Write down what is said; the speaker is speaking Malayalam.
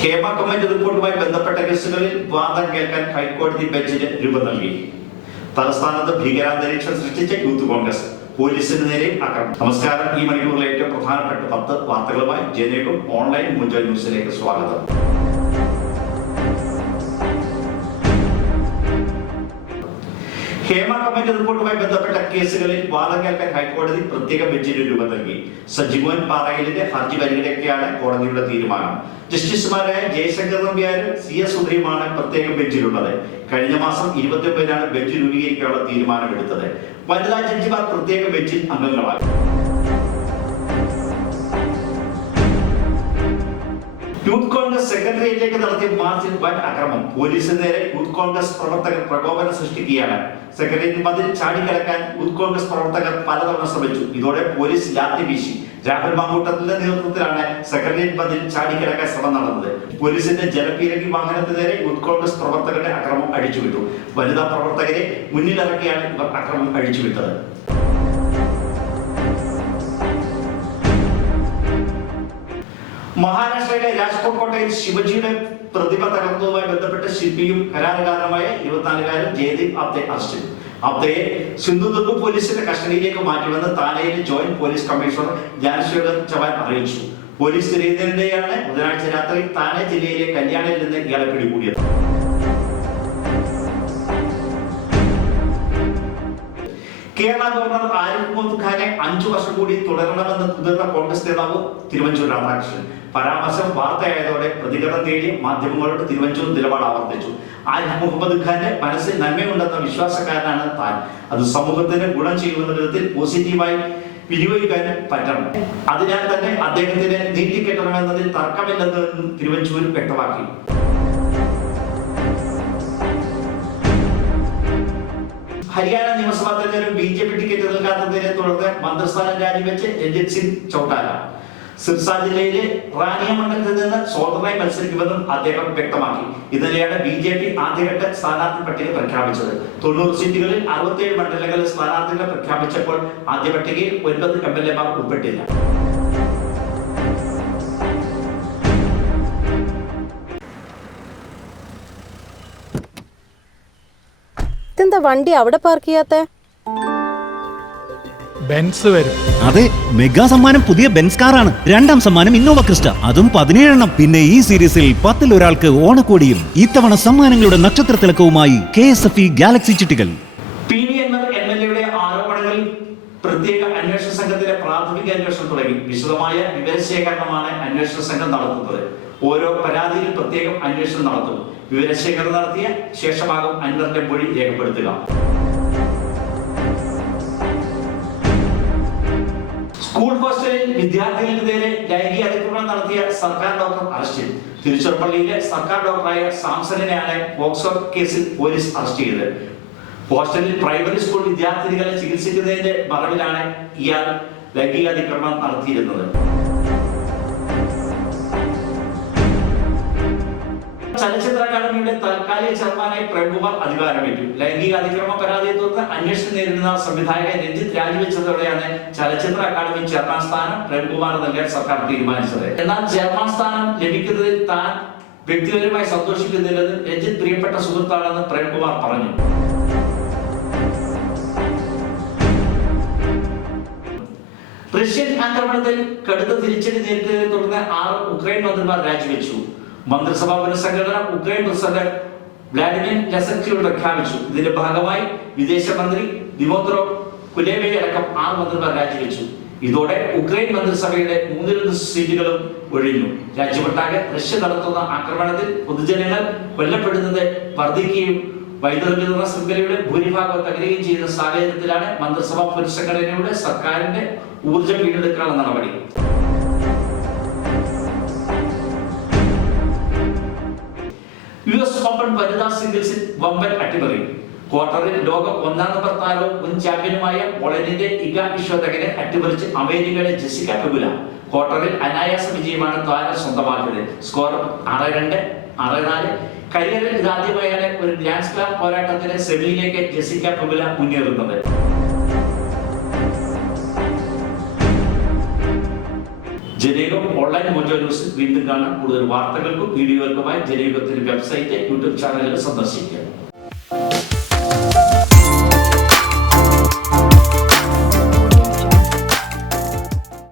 ഹേമ കമ്മിറ്റി റിപ്പോർട്ടുമായി ബന്ധപ്പെട്ട കേസുകളിൽ വാദം കേൾക്കാൻ ഹൈക്കോടതി ബെഞ്ചിന് രൂപം നൽകി. തലസ്ഥാനത്ത് ഭീകരാന്തരീക്ഷം സൃഷ്ടിച്ച യൂത്ത് കോൺഗ്രസ് പോലീസിന് നേരെ ആക്രമണം. നമസ്കാരം. ഈ മണിക്കൂറിലെ ഏറ്റവും പ്രധാനപ്പെട്ട പത്ത് വാർത്തകളുമായി ജനേക്കും ഓൺലൈൻ മുഞ്ചൽ ന്യൂസിലേക്ക് സ്വാഗതം. ഹേമ കമ്മിറ്റി റിപ്പോർട്ടുമായി ബന്ധപ്പെട്ട കേസുകളിൽ വാദം കേൾക്കാൻ ഹൈക്കോടതി പ്രത്യേക ബെഞ്ചിന് രൂപം നൽകി. സജിമോൻ പാറയിലിന്റെ ഹർജി പരിഗണിക്കുകയാണ് കോടതിയുടെ തീരുമാനം. ജസ്റ്റിസുമാരായ ജയശങ്കർ നമ്പ്യാരും സി എസ് സുധയുമാണ് പ്രത്യേക ബെഞ്ചിലുള്ളത്. കഴിഞ്ഞ മാസം ഇരുപത്തിയൊമ്പതിനാണ് ബെഞ്ച് രൂപീകരിക്കാനുള്ള തീരുമാനമെടുത്തത്. വനിതാ ജഡ്ജിമാർ പ്രത്യേക ബെഞ്ചിൽ അംഗങ്ങളായി. യൂത്ത് കോൺഗ്രസ് സെക്രട്ടേറിയറ്റിലേക്ക് നടത്തിയ മാർച്ചിൽ വൻ അക്രമം. പോലീസിന് നേരെ യൂത്ത് കോൺഗ്രസ് പ്രവർത്തകർ പ്രകോപനം സൃഷ്ടിക്കുകയാണ്. സെക്രട്ടേറിയറ്റ് മതിൽ ചാടിക്കടക്കാൻ യൂത്ത് കോൺഗ്രസ് പ്രവർത്തകർ പലതവണ ശ്രമിച്ചു. ഇതോടെ പോലീസ് ലാത്തി വീശി. രാഹുൽ മാങ്കൂട്ടത്തിന്റെ നേതൃത്വത്തിലാണ് സെക്രട്ടേറിയറ്റ് മതിൽ ചാടിക്കടക്കാൻ ശ്രമം നടന്നത്. പോലീസിന്റെ ജലപീരങ്കി വാഹനത്തിന് നേരെ യൂത്ത് കോൺഗ്രസ് പ്രവർത്തകരുടെ അക്രമം അഴിച്ചുവിട്ടു. വനിതാ പ്രവർത്തകരെ മുന്നിലിറക്കിയാണ് ഇവർ അക്രമം അഴിച്ചുവിട്ടത്. മഹാരാഷ്ട്രയിലെ രാജ്കോട്ട് കോട്ടയിൽ ശിവജിയുടെ പ്രതിമ തകർന്നതുമായി ബന്ധപ്പെട്ട് ശില്പിയും കരാറുകാരനുമായ ഇരുപത്തിനാലുകാരൻ ജയദീപ് ആപ്തെ അറസ്റ്റ് ചെയ്തു. ആപ്തയെ സിന്ധുദുർഗ് പോലീസിന്റെ കസ്റ്റഡിയിലേക്ക് മാറ്റുമെന്ന് താനെയിലെ joint police commissioner Jnanasekhar Chavan അറിയിച്ചു. പോലീസ് തിരയുന്നതിനിടെയാണ് ബുധനാഴ്ച രാത്രി താനെ ജില്ലയിലെ കല്യാണിൽ നിന്ന് ഇയാളെ പിടികൂടിയത്. കേരള ഗവർണർ ആരിഫ് മുഹമ്മദ് ഖാനെ അഞ്ചു വർഷം കൂടി തുടരണമെന്ന് മുതിർന്ന കോൺഗ്രസ് നേതാവ് തിരുവഞ്ചൂർ രാധാകൃഷ്ണൻ. പരാമർശം വാർത്തയായതോടെ പ്രതികരണം തേടി മാധ്യമങ്ങളോട് തിരുവഞ്ചൂർ നിലപാട് ആവർത്തിച്ചു. ആരിഫ് മുഹമ്മദ് ഖാന്റെ മനസ്സിൽ നന്മയുണ്ടെന്ന വിശ്വാസക്കാരനാണ് താൻ. അത് സമൂഹത്തിന് ഗുണം ചെയ്യുമെന്ന വിധത്തിൽ പോസിറ്റീവായി വിനിയോഗിക്കാൻ പറ്റണം. അതിനാൽ തന്നെ അദ്ദേഹത്തിന് നീട്ടിക്കെട്ടണമെന്നതിൽ തർക്കമില്ലെന്ന് തിരുവഞ്ചൂർ വ്യക്തമാക്കി. ഹരിയാന നിയമസഭാ തെരഞ്ഞെടുപ്പ് ബി ജെ പി ടിക്കറ്റ് നൽകാത്തതിനെ തുടർന്ന് മന്ത്രിസ്ഥാനം രാജിവെച്ച് രഞ്ജിത് സിംഗ് ചൌട്ടാല. സിർസ ജില്ലയിലെ റാനിയ മണ്ഡലത്തിൽ നിന്ന് സ്വതന്ത്രമായി മത്സരിക്കുമെന്നും അദ്ദേഹം വ്യക്തമാക്കി. ഇന്നലെയാണ് ബി ജെ പി ആദ്യഘട്ട സ്ഥാനാർത്ഥി പട്ടിക പ്രഖ്യാപിച്ചത്. തൊണ്ണൂറ് സീറ്റുകളിൽ അറുപത്തിയേഴ് മണ്ഡലങ്ങളിൽ സ്ഥാനാർത്ഥികളെ പ്രഖ്യാപിച്ചപ്പോൾ ആദ്യ പട്ടികയിൽ ഒൻപത് എം എൽ എമാർ ഉൾപ്പെട്ടില്ല. വണ്ടി അവിടെ പാർക്ക് ചെയ്യാത്തെ? ബെൻസ് വരും. അതെ മെഗാ സമ്മാനം പുതിയ ബെൻസ് കാറാണ്. രണ്ടാം സമ്മാനം ഇന്നോവ ക്രിസ്റ്റ. അതും പതിനേഴെണ്ണം. പിന്നെ ഈ സീരീസിൽ പത്തിൽ ഒരാൾക്ക് ഓണക്കോടിയും ഇത്തവണ സമ്മാനങ്ങളുടെ നക്ഷത്ര തിളക്കവുമായി K S F E galaxy ചിട്ടികൾ P V എന്ന എം എൽ എയുടെ ആരോപണങ്ങളിൽ പ്രത്യേക അന്വേഷണ സംഘത്തിന്റെ പ്രാഥമിക അന്വേഷണം തുടങ്ങി. വിശദമായ വിവരശേഖരണമാണ് അന്വേഷണ സംഘം നടത്തുന്നത്. ഓരോ പരാതിയിൽ പ്രത്യേകം അന്വേഷണം നടത്തും. വിവരശേഖരണം നടത്തിയ ശേഷഭാഗം അൻവറിന്റെ മൊഴി രേഖപ്പെടുത്തുക. സ്കൂൾ ഹോസ്റ്റലിൽ വിദ്യാർത്ഥികൾക്ക് നേരെ ലൈംഗിക അതിക്രമണം നടത്തിയ സർക്കാർ ഡോക്ടർ അറസ്റ്റിൽ തിരുച്ചിറപ്പള്ളിയിലെ സർക്കാർ ഡോക്ടറായ സാംസണിനെയാണ് പോക്സോ കേസിൽ പോലീസ് അറസ്റ്റ് ചെയ്തത്. ഹോസ്റ്റലിൽ പ്രൈമറി സ്കൂൾ വിദ്യാർത്ഥിനികളെ ചികിത്സിക്കുന്നതിന്റെ മറവിലാണ് ഇയാൾ ലൈംഗിക അതിക്രമണം നടത്തിയിരുന്നത്. ചലച്ചിത്ര അക്കാദമിയുടെ താൽക്കാലിക ചെയർമാനായി പ്രേംകുമാർ അധികാരമേറ്റു ലൈംഗിക അതിക്രമ പരാതിയെ തുടർന്ന് അന്വേഷണം നേരിടുന്ന സംവിധായകൻ രഞ്ജിത്ത് രാജിവെച്ചതോടെയാണ് ചലച്ചിത്ര അക്കാദമി ചെയർമാൻ സ്ഥാനം പ്രേംകുമാർ നൽകാൻ സർക്കാർ തീരുമാനിച്ചത്. എന്നാൽ ചെയർമാൻ സ്ഥാനം ലഭിക്കുന്നതിൽ താൻ വ്യക്തിപരമായി സന്തോഷിക്കുന്നില്ലെന്ന് രഞ്ജിത്ത് പ്രിയപ്പെട്ട സുഹൃത്താണെന്ന് പ്രേംകുമാർ പറഞ്ഞു. റഷ്യൻ ആക്രമണത്തിൽ കടുത്ത തിരിച്ചടി നേരിട്ടതിനെ തുടർന്ന് ആറ് ഉക്രൈൻ മന്ത്രിമാർ രാജിവെച്ചു. മന്ത്രിസഭാ പുനഃസംഘടന ഉക്രൈൻ പ്രസിഡന്റ് വ്ളാഡിമിർ ലെസൻസ്കി പ്രഖ്യാപിച്ചു. ഇതിന്റെ ഭാഗമായി വിദേശമന്ത്രി ദിമോത്രോ കുലേബെ അടക്കം ആറ് മന്ത്രിമാർ രാജിവെച്ചു. ഇതോടെ ഉക്രൈൻ മന്ത്രിസഭയുടെ മൂന്നിലൊന്ന് സീറ്റുകളും ഒഴിഞ്ഞു. രാജ്യമൊട്ടാകെ റഷ്യ നടത്തുന്ന ആക്രമണത്തിൽ പൊതുജനങ്ങൾ കൊല്ലപ്പെടുന്നത് വർദ്ധിക്കുകയും വൈദ്യുത ശൃംഖലയുടെ ഭൂരിഭാഗം തകരുകയും ചെയ്യുന്ന സാഹചര്യത്തിലാണ് മന്ത്രിസഭാ പുനഃസംഘടനയുടെ സർക്കാരിന്റെ ഊർജം വീണ്ടെടുക്കാനുള്ള നടപടി. യു എസ് ഓപ്പൺ വനിതാ സിംഗിൾസിൽ വമ്പൻ അട്ടിമറി. ക്വാർട്ടറിൽ ലോകം ഒന്നാം നമ്പർ താരവും മുൻ ചാമ്പ്യനുമായ പോളണ്ടിന്റെ ഇഗ ഇഷോദകനെ അട്ടിമറിച്ച് അമേരിക്കയുടെ ജെസിക്ക പെബുല ക്വാർട്ടറിൽ അനായാസ വിജയമാണ് താരം സ്വന്തമാക്കിയത്. സ്കോർ ആറ് രണ്ട് ആറ് നാല്. കരിയറിൽ ഇതാദ്യമായാണ് ഒരു ഗ്രാൻഡ് സ്ലാം പോരാട്ടത്തിന് സെമിയിലേക്ക് ജെസിക്ക പെബുല മുന്നേറുന്നത്. ജനയുഗം ഓൺലൈൻ മോജോ ന്യൂസ് വീണ്ടും കാണാൻ കൂടുതൽ വാർത്തകൾക്കും വീഡിയോകൾക്കുമായി ജനയുഗത്തിന്റെ വെബ്സൈറ്റ് യൂട്യൂബ് ചാനലുകൾ സന്ദർശിക്കുക.